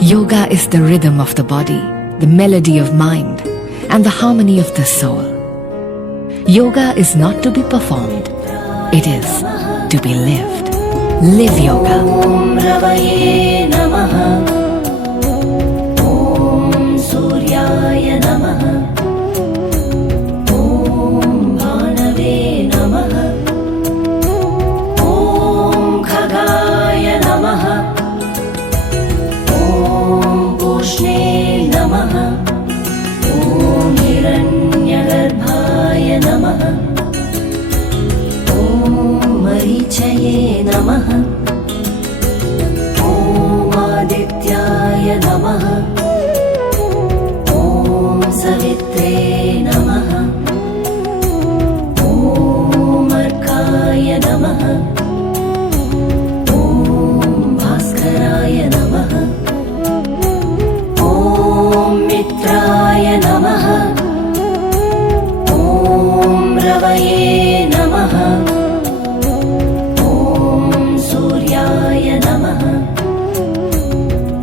Yoga is the rhythm of the body, the melody of mind, and the harmony of the soul. Yoga is not to be performed, it is to be lived. Live yoga. Om Ravaye Namaha. Om Suryaya Namaha. Om Bhanave Namaha. Om Khagaya Namaha. Om Pushne Namaha. Om Hiranyagarbhaya Namaha. Om Marichaye Namaha. Om Adityaya Namaha. Om Savitre Namaha. Om Arkaya Namaha. Om Bhaskaraya Namaha. Om Mitraya Namaha. Om Ravaye Namaha. Om Suryaya Namaha.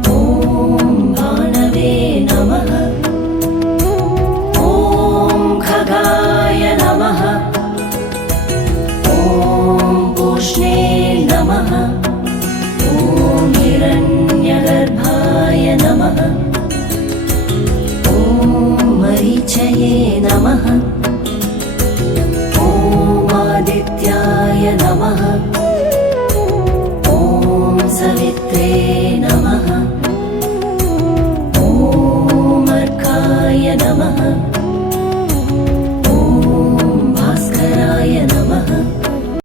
Om Bhanave Namaha. Om Khagaya Namaha. Om Pushne Namaha. Om Hiranyagarbhaya Namaha. Om Marichaye Namaha. Om Adityaya Namaha.